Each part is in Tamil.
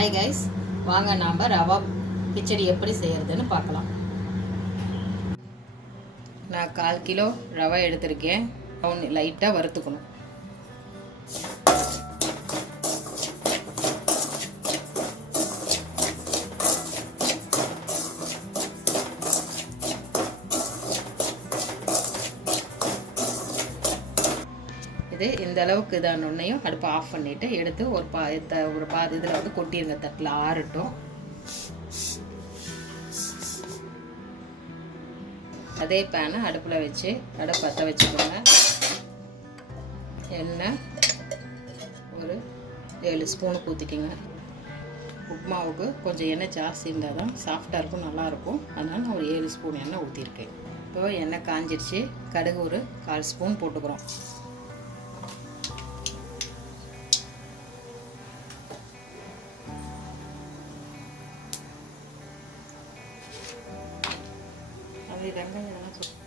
ஹாய் கைஸ், வாங்க நாம் ரவா கிச்சடி எப்படி செய்கிறதுன்னு பார்க்கலாம். நான் 1/4 கிலோ ரவை எடுத்திருக்கேன். லைட்டாக வறுத்துக்கணும். இது இந்த அளவுக்கு இதானோன்னையும் அடுப்பை ஆஃப் பண்ணிவிட்டு எடுத்து ஒரு இதில் வந்து கொட்டிடுங்க. தட்டில் ஆறட்டும். அதே பேனை அடுப்பில் வச்சு அடுப்பு பற்ற வச்சுக்கோங்க. எண்ணெய் ஒரு 7 ஸ்பூன் ஊற்றிக்கிங்க. உப்மாவுக்கு கொஞ்சம் எண்ணெய் ஜாஸ்தி இருந்தால் தான் சாஃப்டாக இருக்கும், நல்லாயிருக்கும். அதனால் நான் ஒரு 7 ஸ்பூன் எண்ணெய் ஊற்றிருக்கேன். இப்போ எண்ணெய் காஞ்சிடுச்சு. கடுகு ஒரு 1/4 ஸ்பூன் போட்டுக்கிறோம்.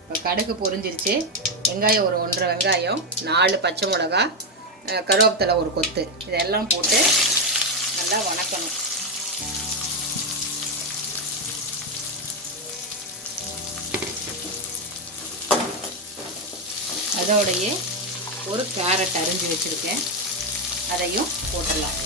இப்போ கடுகு பொரிஞ்சிருச்சு. வெங்காயம் ஒரு 1.5 வெங்காயம், 4 பச்சை மிளகா, கருவேப்பிலை ஒரு கொத்து, இதெல்லாம் போட்டு நல்லா வணக்கணும். அதோடையே ஒரு கேரட் அரிஞ்சு வச்சுருக்கேன், அதையும் போட்டுடலாம்.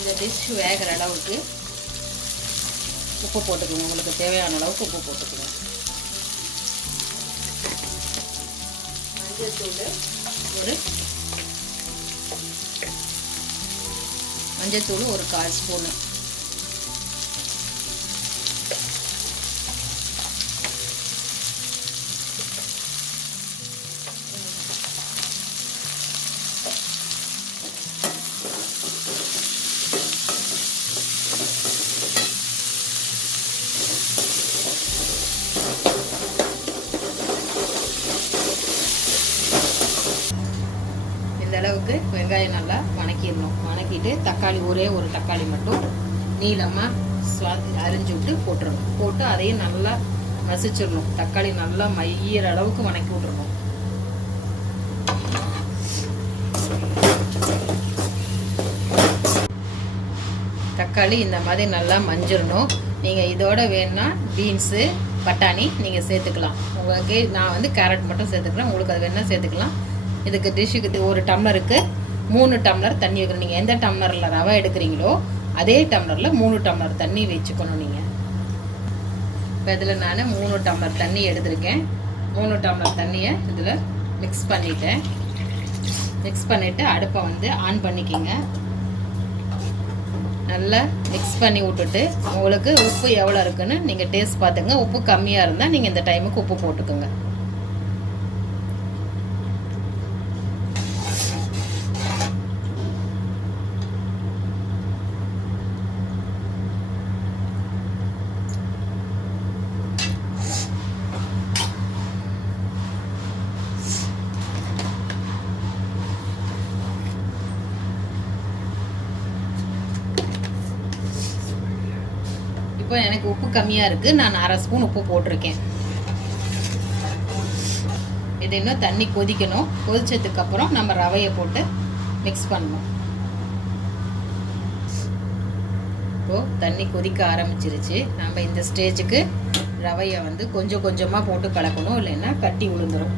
இந்த டிஷ் வேகிற அளவுக்கு உப்பு போட்டுக்கோங்க. உங்களுக்கு தேவையான அளவுக்கு உப்பு போட்டுக்கோங்க. மஞ்சத்தூள் ஒரு 1/4 ஸ்பூனு. இந்த அளவுக்கு வெங்காயம் நல்லா வணக்கிடணும். வணக்கிட்டு தக்காளி ஒரே ஒரு தக்காளி மட்டும் நீளமாக அரிஞ்சு விட்டு போட்டுடணும். போட்டு அதையும் நல்லா மசிச்சிடணும். தக்காளி நல்லா மையிற அளவுக்கு வணக்கி விட்டுறணும். தக்காளி இந்த மாதிரி நல்லா மஞ்சிடணும். நீங்கள் இதோட வேணும்னா பீன்ஸு, பட்டாணி நீங்கள் சேர்த்துக்கலாம். உங்களுக்கு நான் வந்து கேரட் மட்டும் சேர்த்துக்கிறேன். உங்களுக்கு அது வேணால் சேர்த்துக்கலாம். இதுக்கு டிஷ்ஷுக்கு 1 டம்ளருக்கு 3 டம்ளர் தண்ணி வைக்கணும். நீங்கள் எந்த டம்ளரில் ரவை எடுக்கிறீங்களோ அதே டம்ளரில் 3 டம்ளர் தண்ணி வச்சுக்கணும். நீங்கள் இப்போ இதில் நான் 3 டம்ளர் தண்ணி எடுத்திருக்கேன். 3 டம்ளர் தண்ணியை இதில் மிக்ஸ் பண்ணிவிட்டேன். மிக்ஸ் பண்ணிவிட்டு அடுப்பை வந்து ஆன் பண்ணிக்கிங்க. நல்லா மிக்ஸ் பண்ணி விட்டுட்டு உங்களுக்கு உப்பு எவ்வளோ இருக்குன்னு நீங்கள் டேஸ்ட் பார்த்துங்க. உப்பு கம்மியாக இருந்தால் நீங்கள் இந்த டைமுக்கு உப்பு போட்டுக்கோங்க. இப்போ எனக்கு உப்பு கம்மியாக இருக்குது. நான் 1/2 ஸ்பூன் உப்பு போட்டிருக்கேன். இது இன்னும் தண்ணி கொதிக்கணும். கொதிச்சதுக்கப்புறம் நம்ம ரவையை போட்டு மிக்ஸ் பண்ணணும். இப்போது தண்ணி கொதிக்க ஆரம்பிச்சிருச்சு. நம்ம இந்த ஸ்டேஜுக்கு ரவையை வந்து கொஞ்சம் கொஞ்சமாக போட்டு கலக்கணும், இல்லைன்னா கட்டி விழுந்துடும்.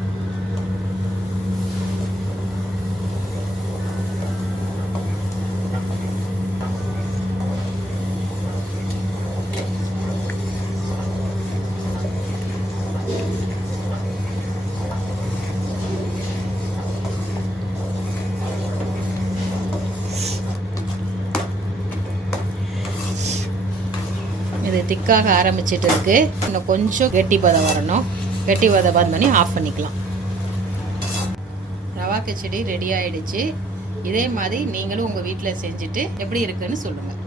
இது திக்காக ஆரம்பிச்சிட்டு இருக்கு. இன்னும் கொஞ்சம் கெட்டி பதம் வரணும். கெட்டி பதம் பண்ணி ஆஃப் பண்ணிக்கலாம். ரவா கிச்சடி ரெடி ஆயிடுச்சு. இதே மாதிரி நீங்களும் உங்கள் வீட்டில் செஞ்சுட்டு எப்படி இருக்குன்னு சொல்லுங்கள்.